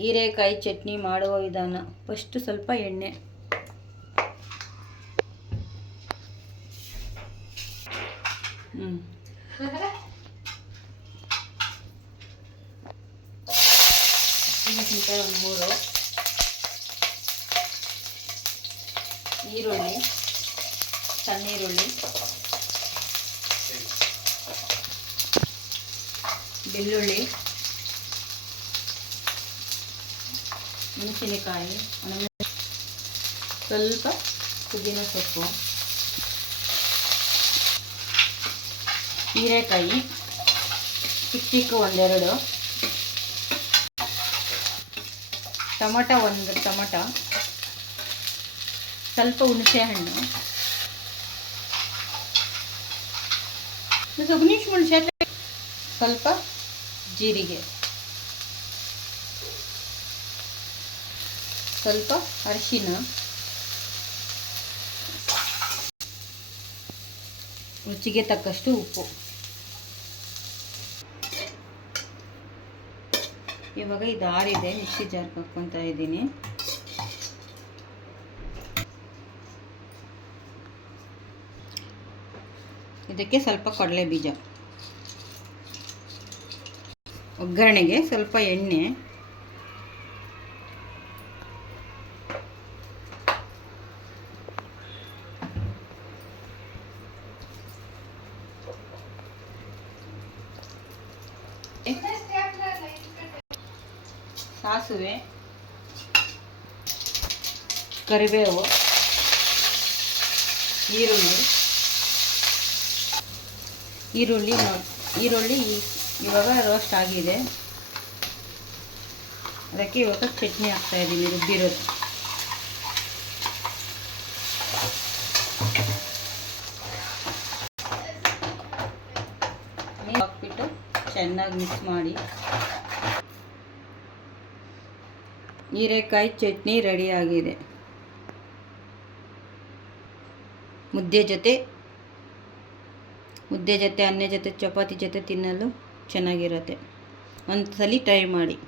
ಹೀರೆಕಾಯಿ ಚಟ್ನಿ ಮಾಡುವ ವಿಧಾನ. ಫಸ್ಟು ಸ್ವಲ್ಪ ಎಣ್ಣೆ. ಹ್ಞೂ ಒಂದು ಮೂರು. ಈರುಳ್ಳಿ ಸಣ್ಣ ಈರುಳ್ಳಿ ಬೆಳ್ಳುಳ್ಳಿ ಮೆಣಸಿನಕಾಯಿ, ಆಮೇಲೆ ಸ್ವಲ್ಪ ಪುದೀನ ಸೊಪ್ಪು, ಹೀರೆಕಾಯಿ ಚಿಕ್ಕ ಚಿಕ್ಕ ಒಂದೆರಡು, ಟೊಮಟ ಒಂದು ಟೊಮಟ, ಸ್ವಲ್ಪ ಹುಣಸೆ ಹಣ್ಣು. ಸ್ವಲ್ಪ ಜೀರಿಗೆ. ಸ್ವಲ್ಪ ಅರಿಶಿನ. ರುಚಿಗೆ ತಕ್ಕಷ್ಟು ಉಪ್ಪು. ಇವಾಗ ಇದು ಆರಿದೆ, ಮಿಕ್ಸಿ ಜಾರ್ಗೆ ಹಾಕ್ಕೊತಾ ಇದ್ದೀನಿ. ಇದಕ್ಕೆ ಸ್ವಲ್ಪ ಕಡಲೆ ಬೀಜ ಒಗ್ಗರಣೆಗೆ ಸ್ವಲ್ಪ ಎಣ್ಣೆ. ಸಾಸಿವೆ, ಕರಿಬೇವು, ಈರುಳ್ಳಿ ಈರುಳ್ಳಿ ಈರುಳ್ಳಿ ಇವಾಗ ರೋಸ್ಟ್ ಆಗಿದೆ. ಅದಕ್ಕೆ ಇವಾಗ ಚಟ್ನಿ ಹಾಕ್ತಾ ಇದ್ದೀನಿ, ರುಬ್ಬಿರೋದು. ನೀರು ಹಾಕ್ಬಿಟ್ಟು ಚೆನ್ನಾಗಿ ಮಿಕ್ಸ್ ಮಾಡಿ. ಹೀರೆಕಾಯಿ ಚಟ್ನಿ ರೆಡಿಯಾಗಿದೆ. ಮುದ್ದೆ ಜೊತೆ ಮುದ್ದೆ ಜೊತೆ, ಅನ್ನ ಜೊತೆ, ಚಪಾತಿ ಜೊತೆ ತಿನ್ನಲು ಚೆನ್ನಾಗಿರುತ್ತೆ. ಒಂದು ಸಲ ಟ್ರೈ ಮಾಡಿ.